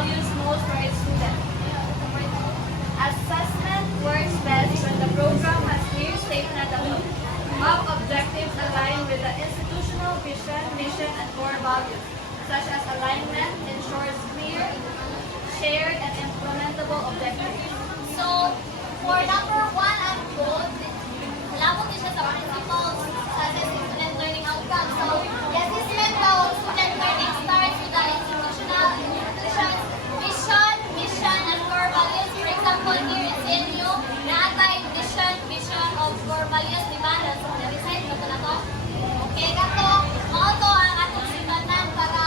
values most for its students. Assessment works best when the program has clear statement of objectives aligned with the institutional vision, mission, and core values, such as alignment ensures clear, shared, and implementable objectives. So, for number 1 ang goal, labot din siya sa principles sa student learning outcomes. So, the assessment daw student learning starts with the institutional institutions, vision, mission, and core values. For example, here is NU, naatay vision of core values, di ba? Na-recite mo na to? Okay, kato, mao to ang atong singkatan para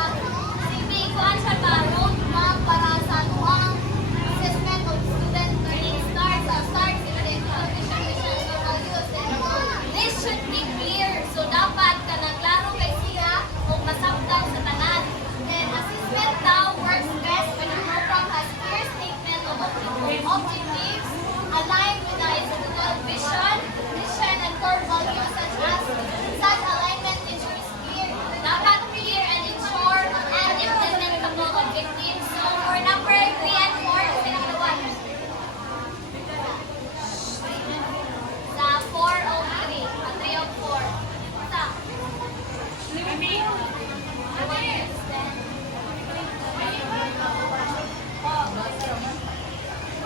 simple kuan siya ba roadmap para sa tuwang assessment of student learning starts. Start with the vision, mission, and core values. This should be clear. So, dapat ka naglaro kay siya kung masabtan sa tanan. Then, assessment daw works best when the program has clear statement of objectives aligned with the institutional vision, mission, and core values such alignment ensures clear. Dapat clear and ensure and implementable objectives. So, for number 3 and 4, sino the one? Sa 403, 3 of 4. Sa?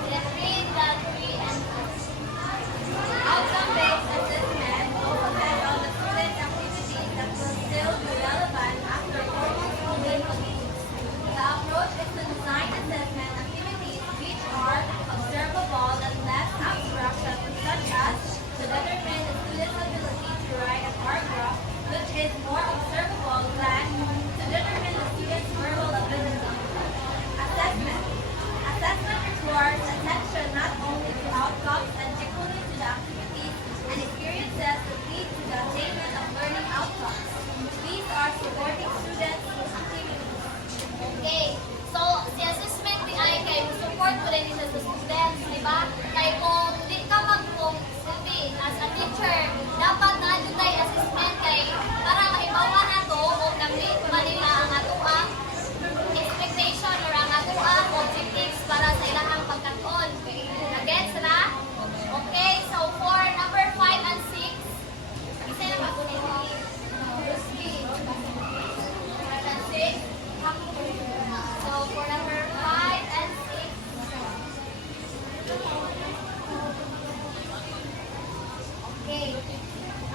Let's read the 3 and 4. Outcome-based assessment focuses on the student's activities that will still be relevant after formal schooling continues. The approach is to design assessment activities which are observable and less abstract, such as to determine the student's ability to write a paragraph, which is more observable than to determine the student's verbal ability. Assessment. Assessment requires attention not only to outcomes and equally to the activities and experiences that lead to the attainment of learning outcomes. These are supporting students' activities. Okay. So, si assessment di ay kay support ko rin siya sa students, di ba? Kay kung di ka mag-kung silbi as a teacher, dapat na tayo assessment kay para maibawa na to o nag-read manila ang atuang expectation or ang atuang objectives para sa ilang pagkatuon. Nag-gets na? Okay, so for number 5 and 6, isa na magunin mo. 5 and 6. So for number 5 and 6, Okay.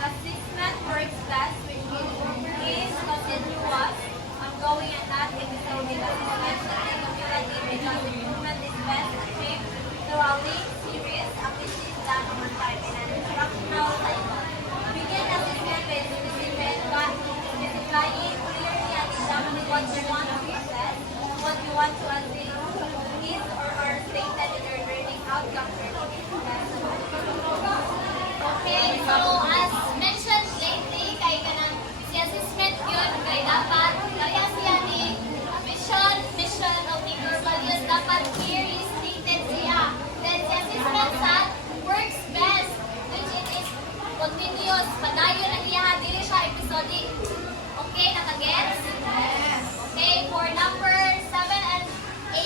Assessment works best when it is continuous, ongoing, and not episodic. Assessment should be cumulative because improvement is best achieved through a linked series of activities done over time in an instructional cycle. Begin assessment by specifying clearly and examining what you want to assess, what you want to attain, is or are stated in your learning outcomes. okay, so as mentioned lately, kay kanang si assessment yun, kay dapat kaya siya ni vision, mission of the core values, dapat clearly stated siya. Then si assessment sa works best, which it is continuous, padayon ang iya, dili siya episodic. Okay, nakagets? Yes. Okay, for number 7 and 8,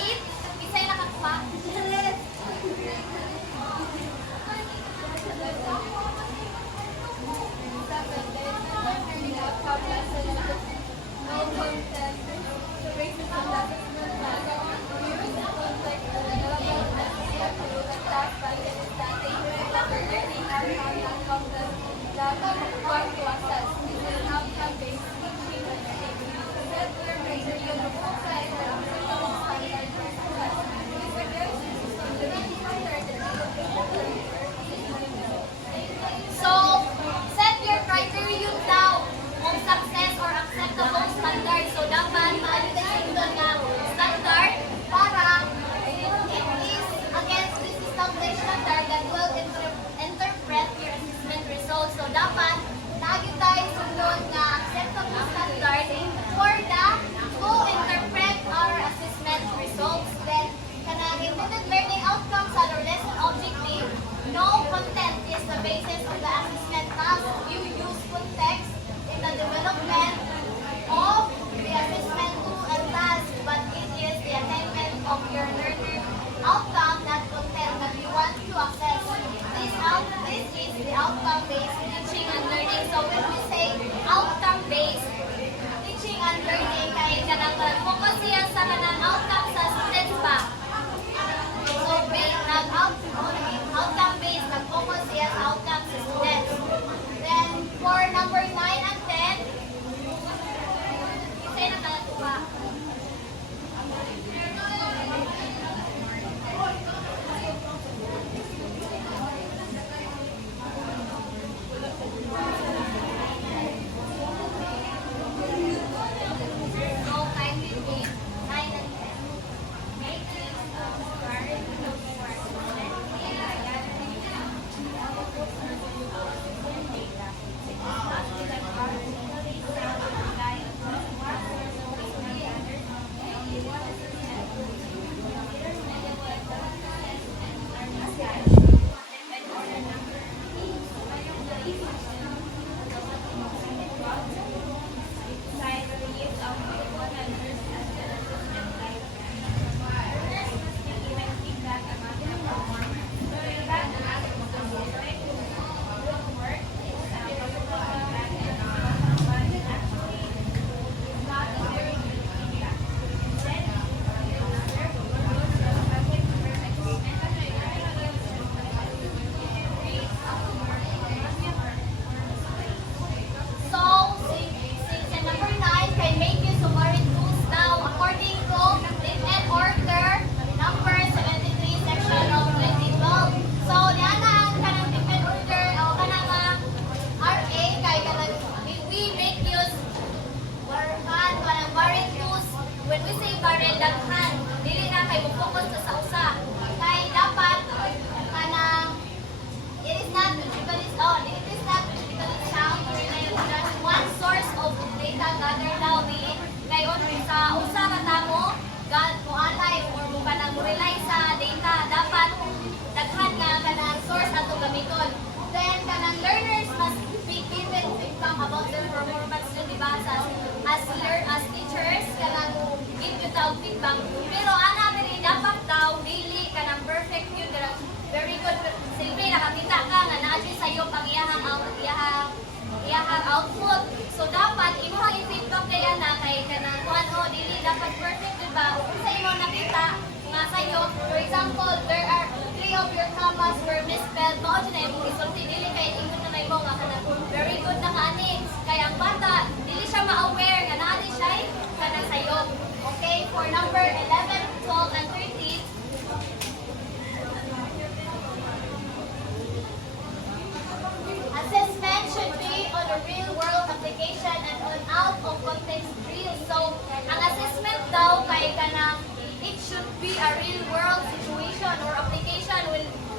barrel daghan. Dili na kay mo-focus sa usa. Kay dapat kanang it is not typically sound to rely on just one source of data gathered daw dili kayon sa usa ka tamo muanay or mo kanang rely sa data dapat daghan nga kanang source ato gamiton. Then kanang learners must be given feedback about their performance yun, diba? As teachers kanang give you daw feedback pero ana diri dapat daw dili kanang perfect yun kanang very good silbi nakakita ka nga naa siya sa iyo pang iyahang output. So dapat imong i-feedback kaya na kay kanang kuan dili dapat perfect diba? Kung sa imo nakita nga sa iyo, for example, there are 3 of your commas were misspelled, mao na imong isulti dili kay ingon na imo nga kanang very good na kani. Kaya ang bata dili siya ma-aware nga naa di siya kanang sa iyo. Okay, for number 11, 12 and 13. Assessment should be on a real-world application and on out-of-context drill. So, ang assessment daw kay kanang it should be a real-world situation or application.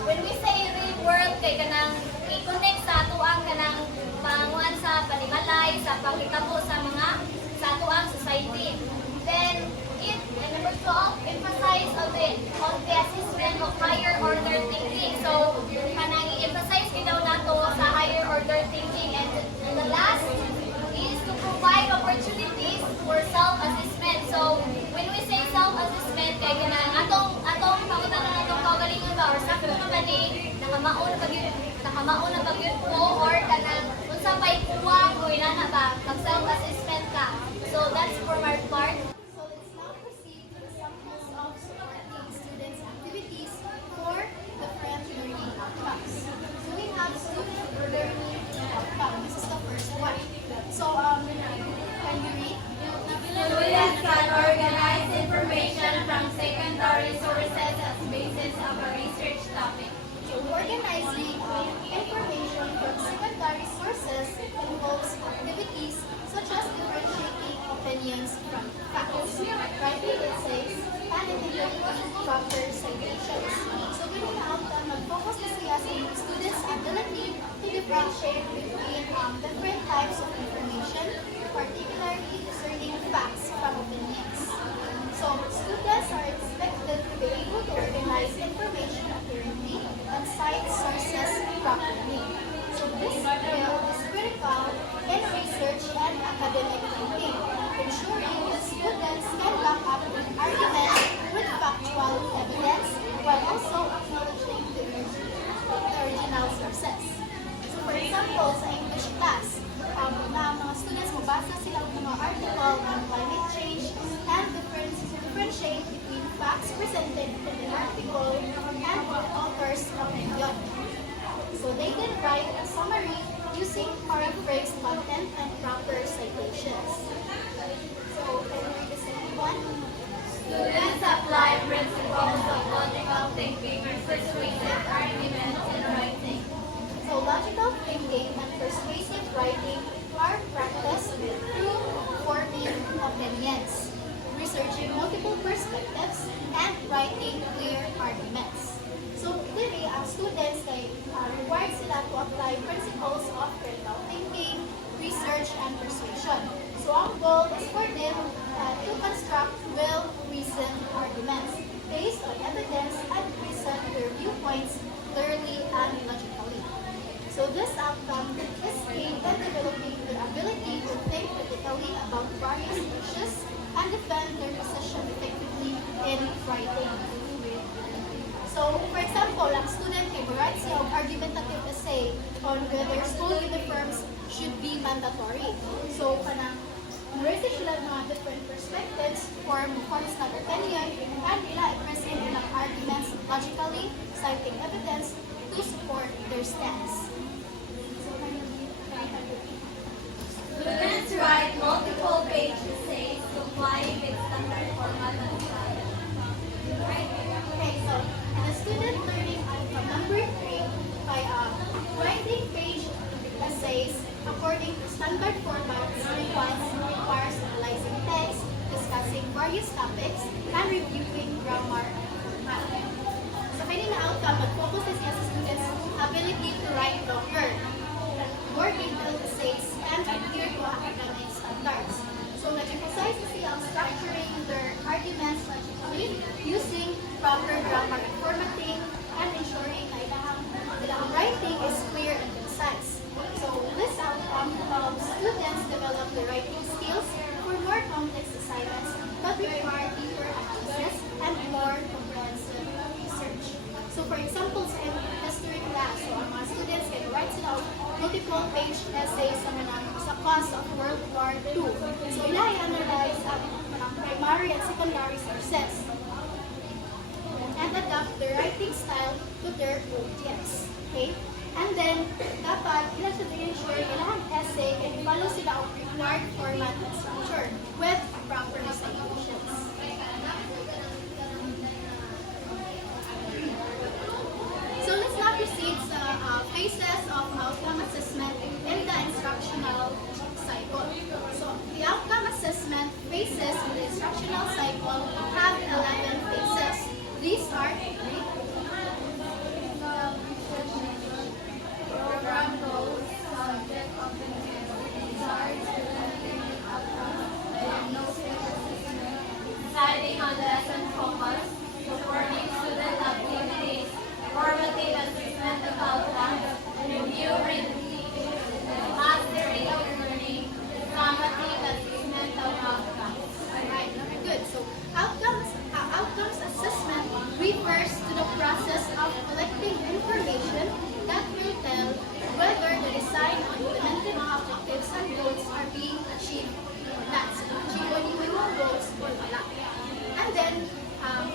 When we say real-world, kay kanang i-connect sa atuang kanang panguan sa panimalay, sa panghitabo sa atuang society. Then, and number 12, emphasize on the assessment of higher order thinking. So, kanang i-emphasize daw nato sa higher order thinking. And the last is to provide opportunities for self-assessment. So, when we say self-assessment, kay kanang atong pangutanan atong kaugalingon ba or sakto na ba ni nakamaon na bagyod ko or kanang unsa pay kuwang o inana ba mag self-assessment ka. So, that's for my part. So let's now proceed to the samples of supporting students' activities for different learning outcomes. So we have student learning outcome. This is the first one. So can you read? Students can organize information from secondary sources as basis of a research topic. So organizing information from secondary sources involves activities such as differentiating opinions from facts, writing essays, and integrating proper citations. So ganun outcome, mag-focus na siya sa students' ability to differentiate between different types of information, particularly discerning facts from opinions. So students are expected to be able to organize information accurately and cite sources properly. So this skill is critical in research and academic thinking, ensuring that students can back up arguments with factual evidence while also acknowledging the original sources. So for example, sa English class, na mga students mabasa sila ng mga article on climate change and differentiate between facts presented in the article and the author's opinion. So they then write a summary using paraphrased content and proper citations. So can you read the second one? Students apply principles of logical thinking and persuasive arguments in writing. So logical thinking and persuasive writing are practiced through forming opinions, researching multiple perspectives, and writing clear arguments. So today, ang students ay required sila to apply principles of critical thinking, research, and persuasion. So ang goal is for them to construct well-reasoned arguments based on evidence and present their viewpoints clearly and logically. So this outcome is aimed at developing their ability to think critically about various issues and defend their position effectively in writing. So, for example, ang student can write siya ang argumentative essay on whether school uniforms should be mandatory. So, kanang research sila ng mga different perspectives, forms ng opinion, and nila i-present ng arguments logically, citing evidence to support their stance. So, Students write multiple page essays complying with standard format and style. Okay, so the student learning outcome number 3 by writing page essays according to standard formats requires analyzing text. various topics and reviewing grammar and format. Sa kanilang outcome, mag-focus na siya sa students' ability to write longer, more detailed essays, and adhere to academic standards. So, nag-emphasize na siya ang structuring their arguments logically, using proper grammar and formatting, and ensuring na ilang writing is clear and concise. So, this outcome helps students develop the writing skills for more complex assignments that require deeper analysis and more comprehensive research. So, for example, sa history class, so ang mga students can write sila multiple page essays sa cause of World War II. So, i-analyze ang primary and secondary sources and adapt the writing style to their audience. Okay? And then, dapat, ilan siya din-ensure ilang essay and follow sila ang required format and structure with proper citations. So, let's now proceed sa phases of outcome assessment in the instructional cycle. So, the outcome assessment phases in the instructional cycle have 11 phases. These are program goals, subject objectives, desired student learning outcomes, diagnostic assessment, Deciding on lesson focus, supporting student activities, formative assessment of outcomes, review reading, mastery of learning, summative assessment of outcomes. alright, very good. So, outcomes assessment refers to the process of collecting information that will tell whether the design or implemented objectives and goals are being achieved. That's achieve yung goals or wala. And then,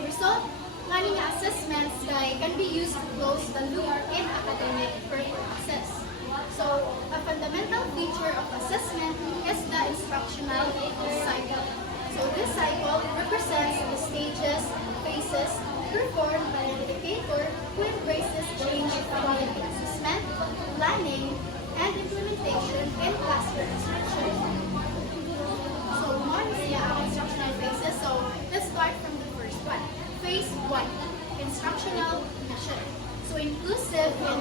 result planning assessments can be used to close the loop in academic performances. So, a fundamental feature of assessment is the instructional cycle. So, this cycle represents the stages, phases, performed by an educator who embraces change, quality assessment, planning, and implementation in classroom instruction. So, one is the instructional phases. So, let's start from the first one. Phase 1, instructional mission. So, inclusive in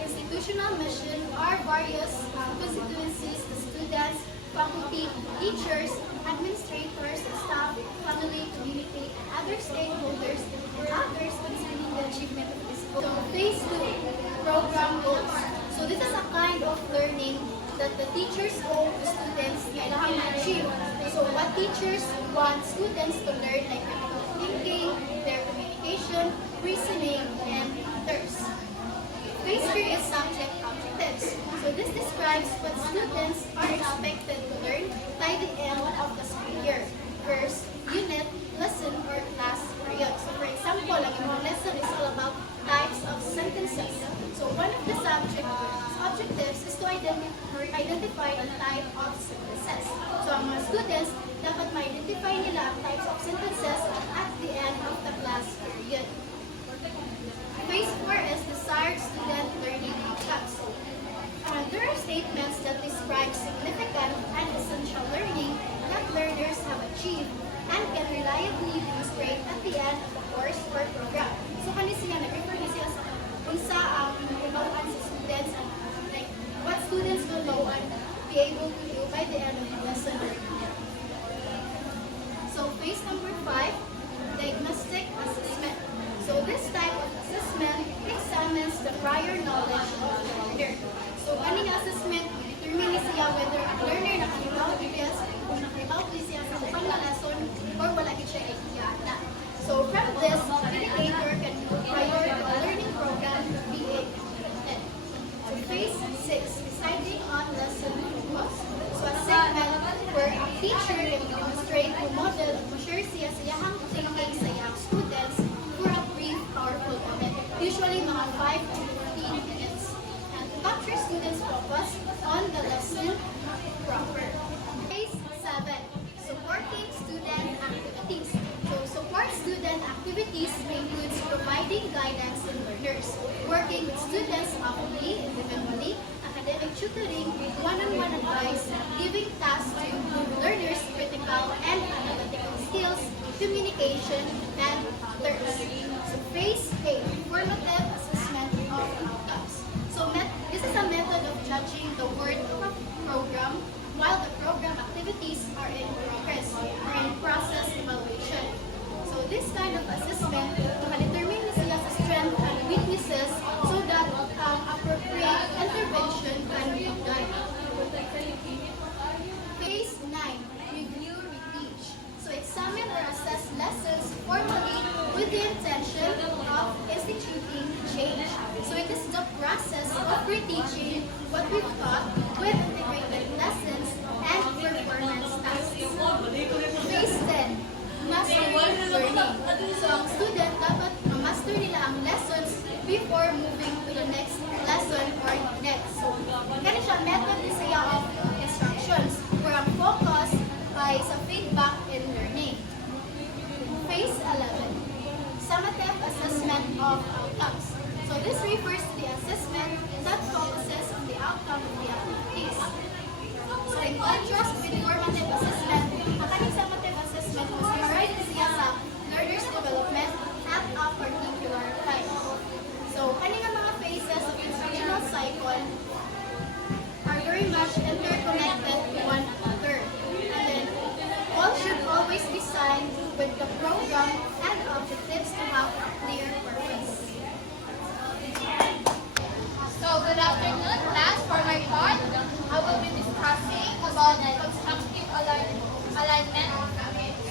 institutional mission are various constituencies, the students, faculty, teachers, administrators, staff, family, community, and other stakeholders or others concerning the achievement of this goal. So, phase 2, program goals. So, this is a kind of learning that the teachers hope the students kailangan achieve. So, what teachers want students to learn, like critical thinking, their communication, reasoning, and others. Phase 3 is subject objectives. So this describes what students are expected to learn by the end of the school year. First, unit, lesson, or class period. So for example, ang imong lesson is all about types of sentences. So one of the subject objectives is to identify the type of sentences. So ang mga students, dapat ma-identify nila ang types of sentences at the end of the class period. Phase 4 is desired student learning outcomes. There are statements that describe significant and essential learning that learners have achieved and can reliably demonstrate at the end of the course or program. So, kani siya, nag-refer ni siya sa kung sa ibawan sa students and like what students will know and be able to do by the end of the lesson. So, phase number 5, diagnostic assessment. So, this type of assessment examines the prior knowledge of the learner. So, kaning assessment, determine siya whether ang learner nakalimutan siya kung nakalimutan siya sa upang na lesson or wala siya idea na. So, from this, the educator can prior the learning program being implemented. So, phase 6, deciding on lesson focus. So, a segment where a teacher can demonstrate to model kung share siya sa iyang thinking sa iyang students for a brief, powerful moment. Usually, mga 5 to 15 minutes. And to capture students' focus on the lesson proper. Phase 7, supporting student activities. So, support student activities includes providing guidance to learners, working with students locally, individually, academic tutoring, one-on-one advice, giving tasks to improve learners' critical and analytical skills, communication, and literacy. So phase A, formative assessment of outcomes. So this is a method of judging the work of a program while the program activities are in progress or in process evaluation. So this kind of assessment, makadetermine na sila sa strengths and weaknesses so that appropriate intervention can be done. Phase 9, review, reteach. So examine or assess lessons formally with the intention of instituting change. So it is the process of reteaching what we've taught with integrated lessons and performance tasks. Phase 10, mastery learning. So ang student dapat ma-master nila ang lessons before moving to the next lesson or next. So, kaya siya method ni siya of instructions where ang focus ay sa feedback in learning. Phase 11, summative assessment of outcomes. So this refers to the assessment that focuses on the outcome of the activities. So in contrast with formative assessment, ang kaning summative assessment was summarized siya sa learner's development at a particular time. So kaning ang mga phases of instructional cycle are very much interconnected to one another. And then all should always be signed with the program and objectives to have a clear purpose. So, good afternoon, class. For my part, I will be discussing about constructive alignment.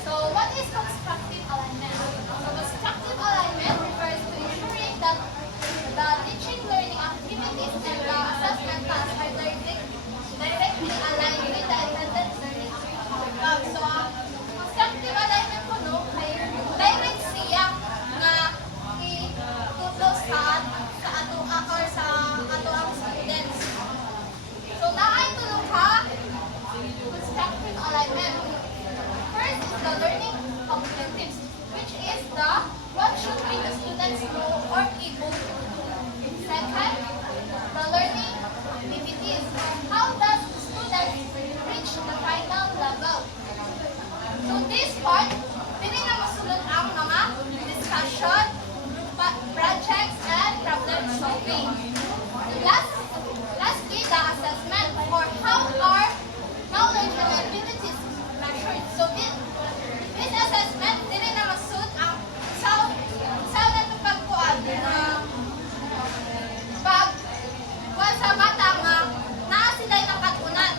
So, what is constructive alignment? So, constructive alignment refers to ensuring that the teaching, learning activities, and the assessment tasks are directly aligned with the intended learning outcome. So, ang constructive alignment po, no, ay direct siya nga itutol sa ato or sa ato ang students. So, naay tulong ha constructive alignment. First is the learning objectives, which is the what should be the students know or able to do. Second, the learning activities. How does the student reach the final level? So this part, pili na masulod ang mga discussion, projects, and problem solving. Lastly, the assessment or how are knowledge and abilities measured. So this assessment, pili na masulod ang sao na itong pagkuhan pag sa bata nga naa sila ng katunan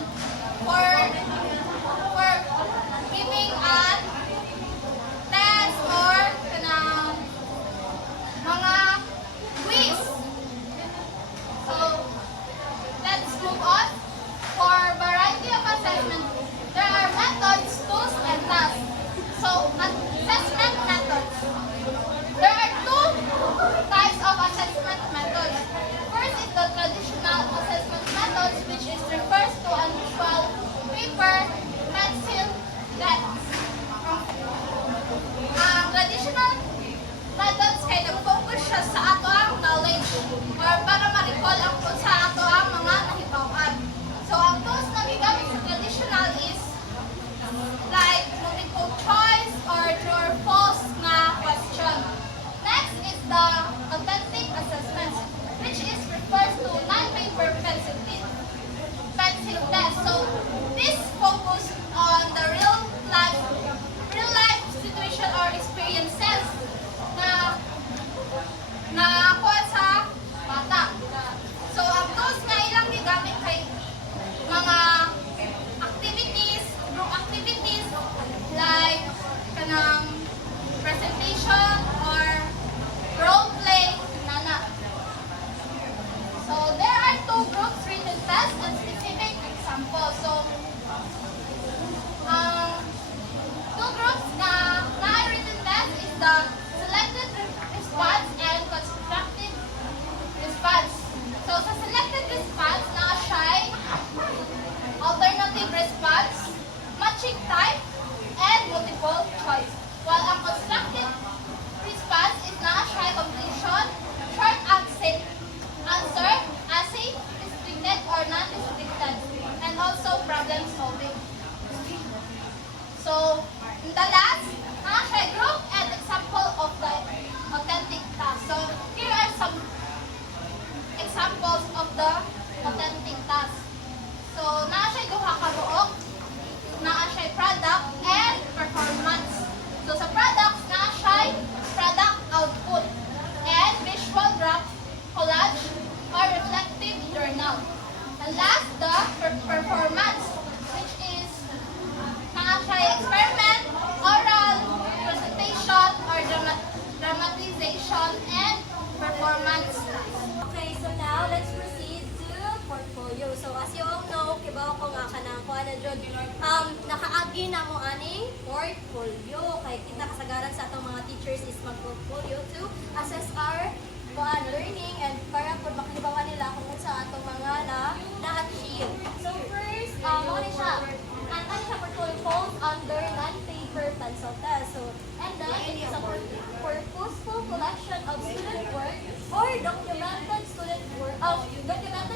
for giving an test or kanang mga quiz. So, let's move on. For variety of assessment, there are methods, tools, and tasks. So, assessment methods. There are two types of assessment methods. First is the traditional assessment methods, which is refers to unusual paper, pencil, tests. Traditional methods kay nag-focus siya sa ato ang knowledge or para ma-recall ang sa ato ang mga nahibawan. So, ang tools na gigamit sa traditional is like multiple choice or true or false nga question. Next is the authentic assessments, which is refers to non-paper pencil test. So, this focus on the real life situation or experiences na portfolio. Kay kita kasagaran sa atong mga teachers is mag-portfolio to assess our learning and para po makalibawan nila kung sa atong mga na-achieve. So first, ano siya? Ang ano siya portfolio falls under non-paper pencil test. So, and then it is a purposeful collection of student work or documented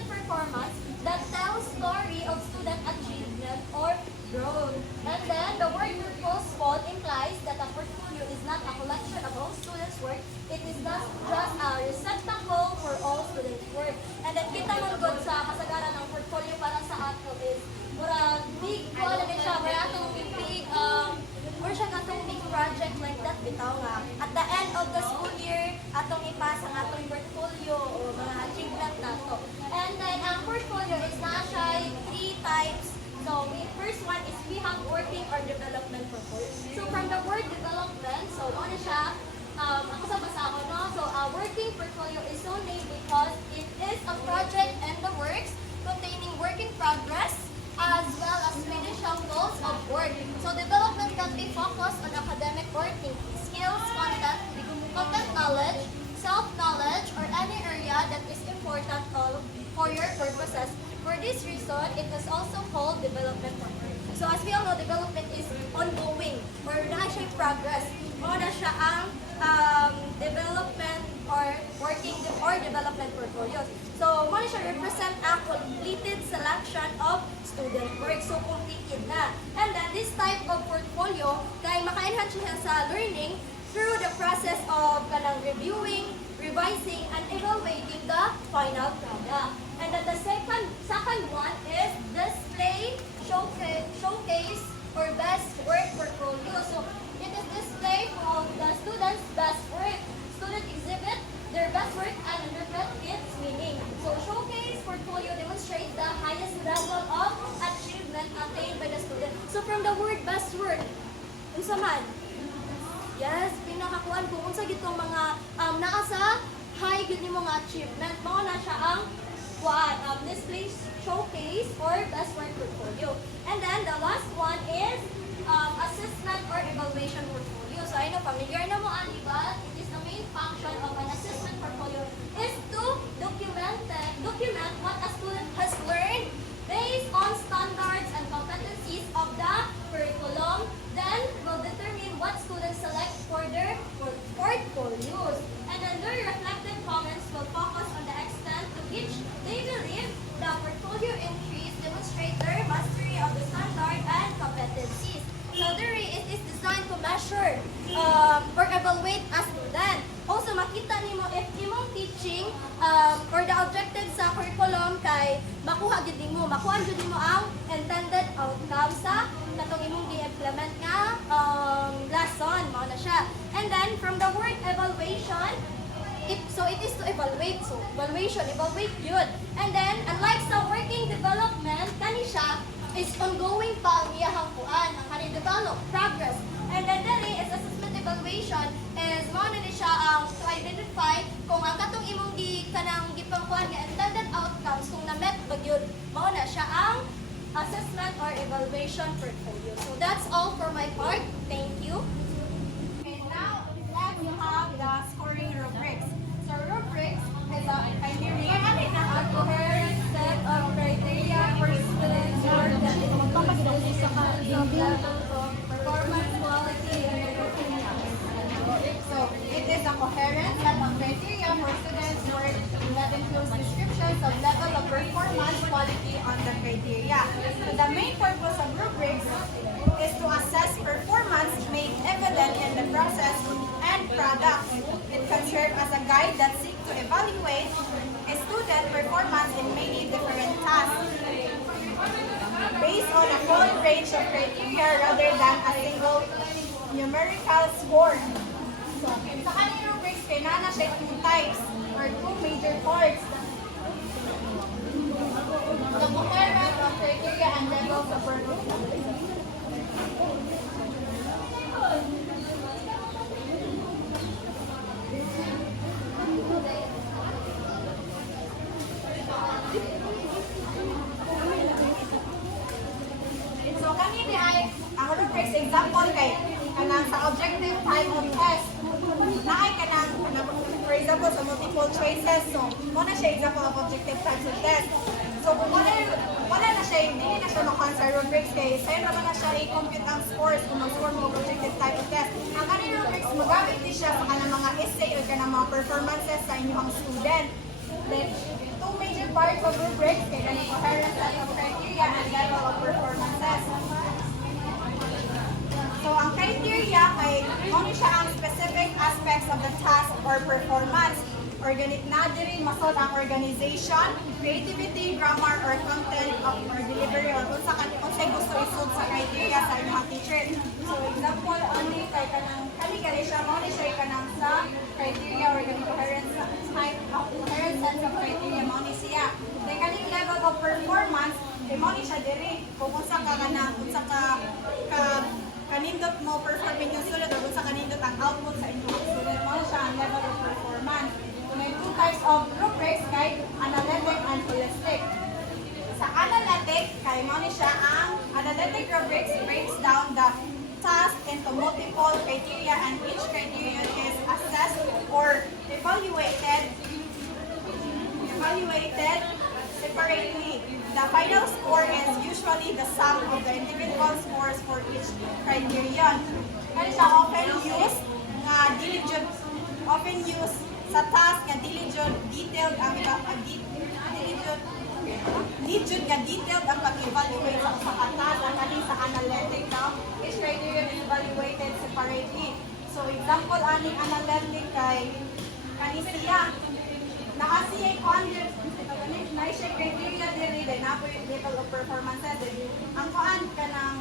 performance that tells story of student achievement or growth. And then the word purposeful implies that a portfolio is not a collection of all students' work. It is not just a receptacle for all students' work. And then kita mong good sa kasagaran ng portfolio para sa ato is mura big wala na siya, mura atong big or siya atong big project like that bitaw nga. At the end of the school year, atong ipasa ang atong portfolio o mga achievement nato. And then ang portfolio is na siya 3 types. So first one is we have working or development portfolio. So from the word development, so ano siya, ako sa basa ko, no? So working portfolio is so named because it is a project in the works containing work in progress as well as finished goals of work. So development can be focused on academic working skills, content knowledge, self-knowledge, or any area that is important for your purposes. For this reason, it is also called development portfolio. So as we all know, development is ongoing or na siya progress. O na siya ang development or working or development portfolios. So, mo siya represent a completed selection of student work. So, completed na. And then, this type of portfolio, kay maka-enhance siya sa learning through the process of kanang reviewing, revising, and evaluating the final product. And then, the second one is display, showcase, or best work portfolio. So, it is display of the students' best work. Student exhibit their best work and interpret its meaning. So, showcase portfolio demonstrates the highest level of achievement attained by the student. So, from the word best work, unsa man? Yes, pinakakuan kung unsa gitong mga naa sa high gid nimo nga achievement, mao na siya ang display, showcase, or best work portfolio. And then the last one is assessment or evaluation portfolio. So I know familiar na mo ani ba? It is the main function of an assessment portfolio is to document what a student has learned based on standards and competencies of the curriculum. Then will determine what students select for their portfolios. And then their reflective comments will focus on the extent to which they believe the portfolio entries demonstrate their mastery of the standard and competencies. So it is designed to measure or evaluate a student. Also, makita nimo if imong teaching or the objective sa curriculum kay makuha gid nimo ang intended outcome sa katong imong gi-implement nga lesson mao na siya. And then from the word evaluation, it is to evaluate. So evaluate yun. And then unlike sa working development, kani siya is ongoing pa ang iyahang kuan, ang kani develop, progress. And then dali is assessment evaluation is mao na ni siya ang to identify kung ang katong imong kanang gipangkuan nga intended outcomes kung na-met ba gyud. Mao na siya ang assessment or evaluation portfolio. So that's all for my part. Thank you. And now, let's have the scoring rubrics. So rubrics is a Coherent set of criteria for students or that is levels of performance, quality, and So it is a coherent set of criteria for students' work that includes descriptions of level of performance quality on the criteria. So the main purpose of rubrics is to assess performance made evident in the process and products. It can serve as a guide that seeks to evaluate a student performance in many different tasks based on a full range of criteria rather than a single numerical score. So, sa kanyang rubrics, kailangan siya 2 types or 2 major parts. The coherence of criteria and levels of performance. So, kanina ay ang rubrics example kay multiple choices. So, muna siya example of objective types of test. So, kung wala na siya, hindi na siya makuha sa rubrics kay sa'yo naman na siya i-compute ang scores kung mag-score mo objective type of test. Ang kanina rubrics, magamit din siya sa kanang mga essay o kanang mga performances sa inyong student. Then, two major parts of rubrics kay kanang coherence set of criteria and level of performances. So, ang criteria kay ano siya ang specific aspects of the task or performance. Organic na diri masod ang organization, creativity, grammar, or content of or delivery or unsay gusto isud sa criteria sa inyong teacher. So, example, only kay kanang kani siya, only siya kanang sa criteria organic coherence type of coherence sense of criteria mo ni siya. Then kaning level of performance, mo ni siya diri kung unsa ka kanang unsa ka kanindot mo performing yung student o sa kanindot ang output sa inyong student mo siya ang level of performance. So, may two types of rubrics kay analytic and holistic. Sa analytic, kay mo ni siya ang analytic rubrics breaks down the task into multiple criteria and each criterion is assessed or evaluated separately. The final score is usually the sum of the individual scores for each criterion. Kaya siya often used sa task nga detailed ang pag-evaluate sa task ang kaning sa analytic now. Each criterion is evaluated separately. So example aning analytic kay kanisiya siya na-siya criteria diri then na po yung level of performances. Ang kuan kanang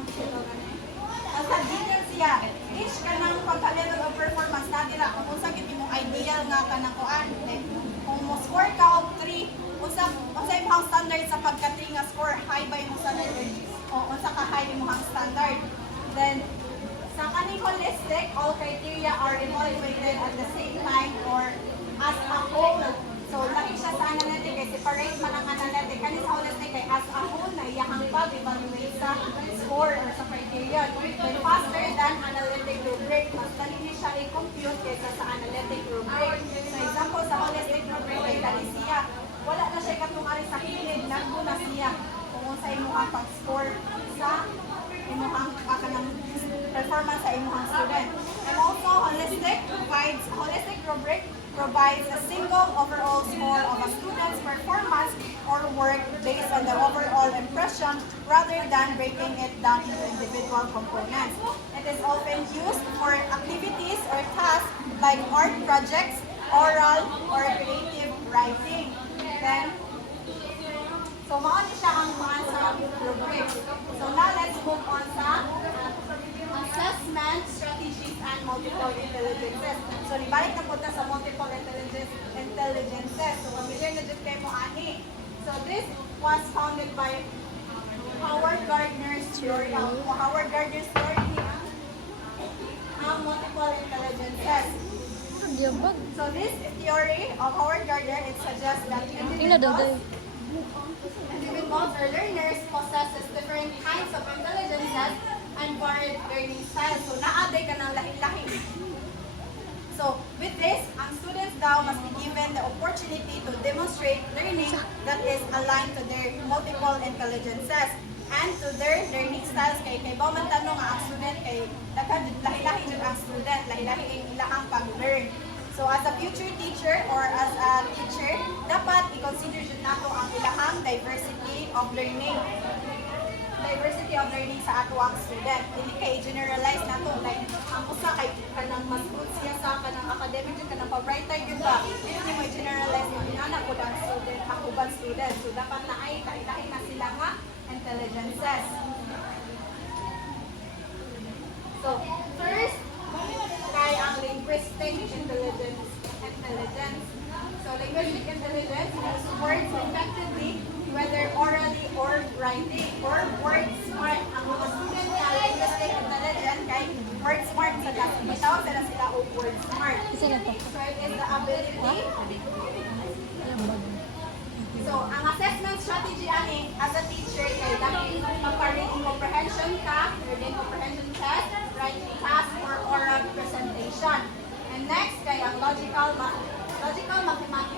ang sa detail siya, each kanang pagka-level of performance na dira kung unsa gid imong ideal nga kanang kuan. Kung mo score ka og 3, unsa imong standard sa pagka-3 nga score, high ba imong standard o unsa ka high imong standard. Then sa kaning holistic, all criteria are evaluated at the same time or as a whole. So, laki siya sa analytic, kay separate man ang analytic. Kanin sa holistic, kay as a whole, na iyahang pag-evaluate sa score or sa criterion. Then, faster than analytic rubric. Mas dali niya siya i-compute kaysa sa analytic rubric. So, example, sa holistic rubric, kay dali siya. Wala na siya katungari sa hilid, nagpo na siya kung sa imuhang pag-score sa imuhang performance sa imuhang student. And also, holistic rubric provides a single overall score of a student's performance or work based on the overall impression rather than breaking it down into individual components. It is often used for activities or tasks like art projects, oral, or creative writing. Then, so mauni siya ang mga sa rubrics. So now let's move on sa assessment strategies and multiple intelligences. So, nibalik na po sa multiple intelligences. So, familiar na dyan kayo mo ani. So, this was founded by Howard Gardner's theory. Howard Gardner's theory ang multiple intelligences. So, this theory of Howard Gardner, it suggests that individuals or learners possesses different kinds of intelligences and varied learning styles. So, naaday ka ng lahi-lahi. So, with this, ang students daw must be given the opportunity to demonstrate learning that is aligned to their multiple intelligences and to their learning styles. Kay ba man tanong ang student kay lahi-lahi jud ang student, lahi-lahi ang ilang pag-learn. So, as a future teacher or as a teacher, dapat i-consider jud nato ang ilang diversity of learning sa ato ang student. Dili kay generalize nato like ang usa kay kanang mas good siya sa kanang academic jud kanang pa-brighter jud ba. Dili mo generalize mo inana ko ang student, ang ubang student. So dapat na ay lahi na sila nga intelligences. So first kay ang linguistic intelligence. So linguistic intelligence means words effectively whether orally or writing or word smart. Ang mga student na linguistic intelligence kay word smart sa dapat. Matawag sila o word smart. So it is the ability. So ang assessment strategy ani as a teacher kay dapat magpa-reading comprehension ka, reading comprehension test, writing task or oral presentation. And next kay ang logical mathematics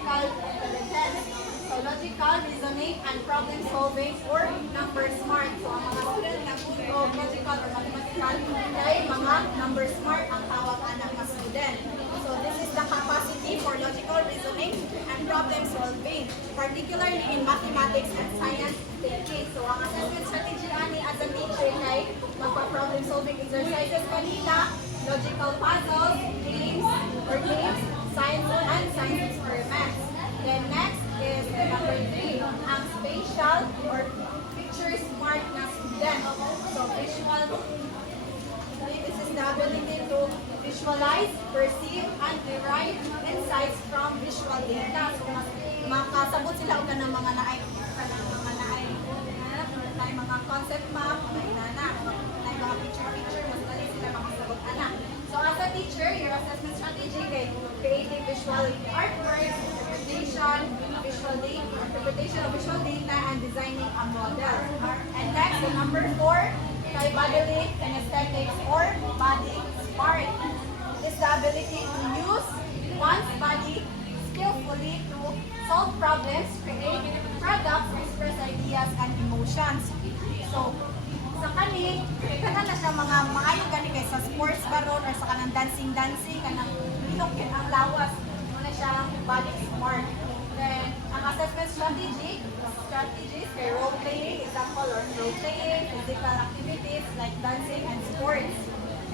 mathematical puzzles, games, science and science experiments. Then next is the number 3, ang spatial or picture smart na student. So visual, this is the ability to visualize, perceive, and derive insights from visual data. So makasabot sila og kanang mga naay mga concept map, mga picture, mas dali sila makasabot ana. So as a teacher, your assessment strategy kay creating visual artworks, interpretation of visual data, and designing a model. And next, the number 4, kay bodily kinesthetics or body smart. This is the ability to use one's body skillfully to solve problems, create products, express ideas, and emotions. So, sa kani, kana na siya mga maayo gani kay sa sports baron or sa kanang dancing, kanang ilok yun ang lawas. Muna siya body smart. Then, ang assessment strategies kay role-playing, example, or role-playing, physical activities like dancing and sports.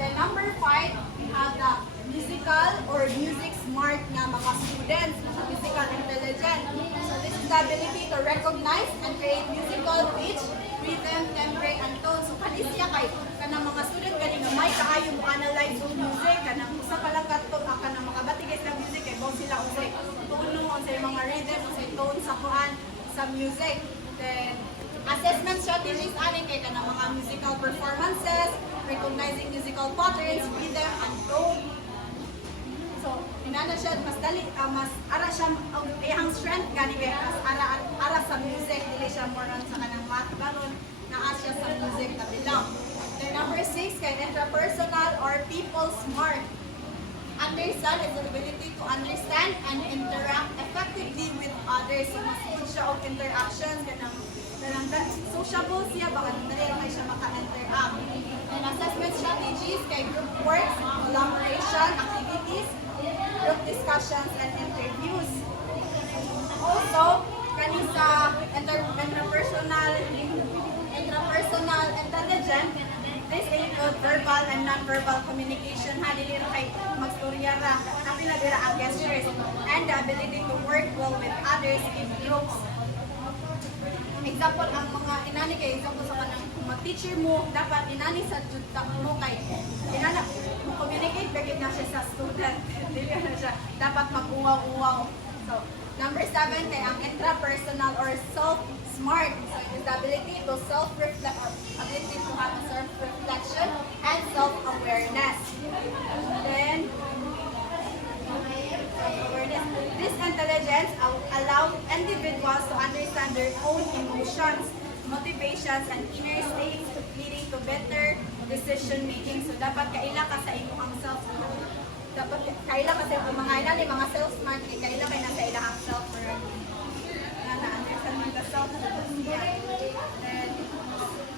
Then, number 5, we have the musical or music smart na mga students, mga musical intelligent. So, this is the ability to recognize and create musical pitch, rhythm, tempo, and tone. So, kanisya kay kanang mga student ganing may kaayo mo analyze yung music, kanang usa pa lang kato kanang makabatigay sa music kay mo sila unsay tono, unsay mga rhythm, unsay tone sa kuan sa music. Then assessment strategies ani kay kanang mga musical performances, recognizing musical patterns, rhythm, and tone. So, inana siya mas dali mas ara siya ang iyang strength gani kay mas ara sa music dili siya more on sa kanang math baron naa siya sa music na bilang. Then number 6 kay intrapersonal or people smart. Understand is the ability to understand and interact effectively with others. So, mas good siya og interactions kanang sociable siya baka dali ra kay siya maka-interact. And assessment strategies kay group work, collaboration, activities, group discussions, and interviews. Also, kani sa intrapersonal intelligence, this include verbal and non-verbal communication. Dili ra kay magstorya ra, apil na dira ang gestures, and the ability to work well with others in groups. Example, ang mga inani kay example sa kanang mag-teacher mo, dapat inani sa juta mo kay inana mo communicate bagay na siya sa student. Dili na siya dapat mag-uwaw-uwaw. So, number 7 kay ang intrapersonal or self-smart. So, it is the ability to self-reflect, ability to have self-reflection and self-awareness. Then, this intelligence allows individuals to understand their own emotions, motivations, and inner states, leading to better decision making. So dapat kaila ka sa imo ang self. Dapat kaila ka sa mga inani mga self smart kaila kay nasa ilahang self na understand mo the self. And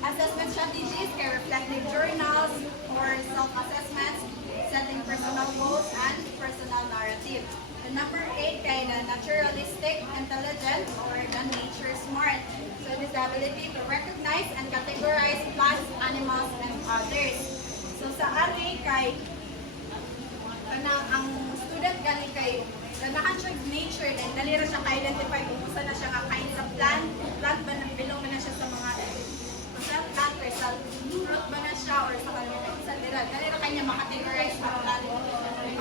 assessment strategies kay reflective journals or self assessments, setting personal goals and personal narrative. The number 8 kay na naturalistic intelligence or the nature smart. So it is the ability to recognize and categorize plants, animals, and others. So sa ari kay kanang ang student gani kay ganahan siya nature then dali ra siya ka-identify kung usa na siya nga kain sa plant ba na belong na siya sa mga sa plant or sa fruit ba na siya or sa kanila sa dira dali ra kanya makategorize sa plant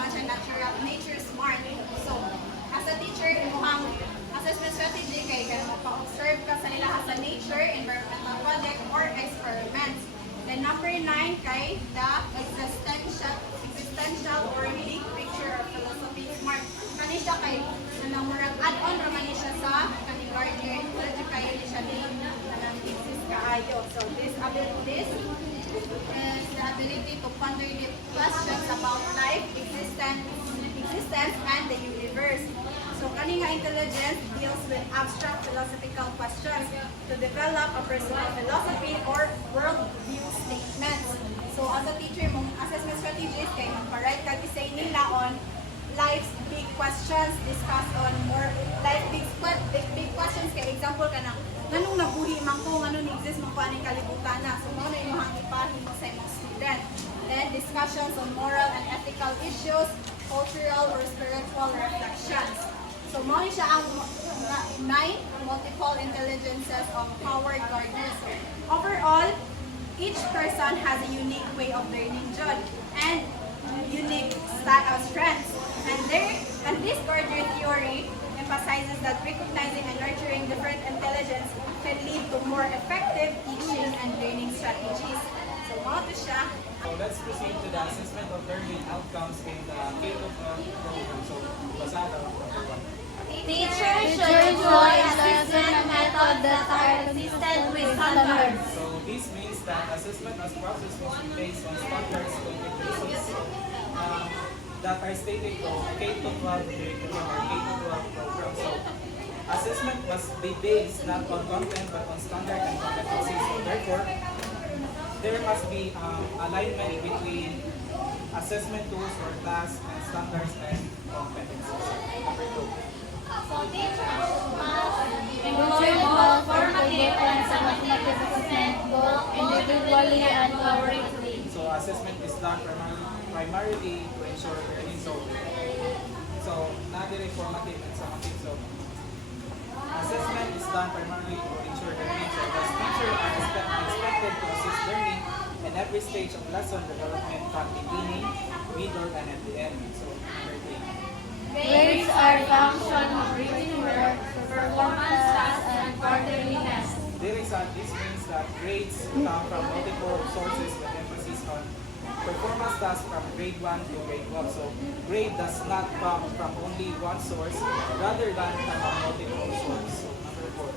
siya natural nature smart. So as a teacher imuhang assessment strategy kay kanang mapa-observe ka sa ilaha sa nature, environmental project or experiments. Then number 9 kay the existential or big picture or philosophy smart. Kani siya kay kanang murag add-on ra man siya sa kaning Gardner ecology kayo ni siya ni kanang exist kaayo. So this is the ability to ponder deep questions about life, existence and the universe. So kani nga intelligence deals with abstract philosophical questions to develop a personal philosophy or worldview statements. So as a teacher, mong assessment strategies kay mag-write ka kisay nila on life's big questions, discuss on more life big questions kay example kana nganong nabuhi man ko, ngano ni exist man ko aning kalibutan na. So mao na imong ipahin mo sa imong student. Then discussions on moral and ethical spiritual reflections. So, mo siya ang 9 multiple intelligences of Howard Gardner. So, overall, each person has a unique way of learning Jud and unique strengths. And this Gardner theory emphasizes that recognizing and nurturing different intelligence can lead to more effective teaching and learning strategies. So, mo to siya. So let's proceed to the assessment of learning outcomes in the K-12 program. So, basada number 1. Teachers should employ assessment methods that are consistent with standards. So this means that assessment as process must be based on standards competencies that are stated to K-12 curriculum or K-12 program. So assessment must be based not on content but on standard and competencies. So therefore, there must be alignment between assessment tools or tasks and standards and competencies. Number 2. So teachers must employ both formative and summative assessment, both individually and collaboratively. So assessment is done primarily to ensure learning. So not the formative and summative. So assessment is done primarily to ensure learning. So the teacher are expected to assist learning in every stage of lesson development from beginning, middle, and at the end. So number 3. Grades are function of written work, performance tasks, and quarterly tests. This means that grades come from multiple sources with emphasis on performance tasks from grade 1 to grade 12. So grade does not come from only one source rather than from a multiple source. So number 4.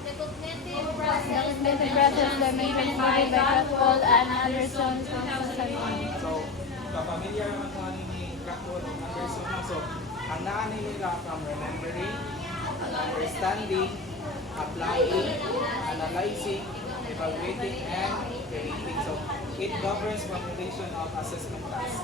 The cognitive process Cognitive process dimension by Krathwohl and Anderson 2001. So kapamilya naman po ni Krathwohl o Anderson. So ang naan nila from remembering, understanding, applying, analyzing, evaluating, and creating. So it governs formulation of assessment tasks.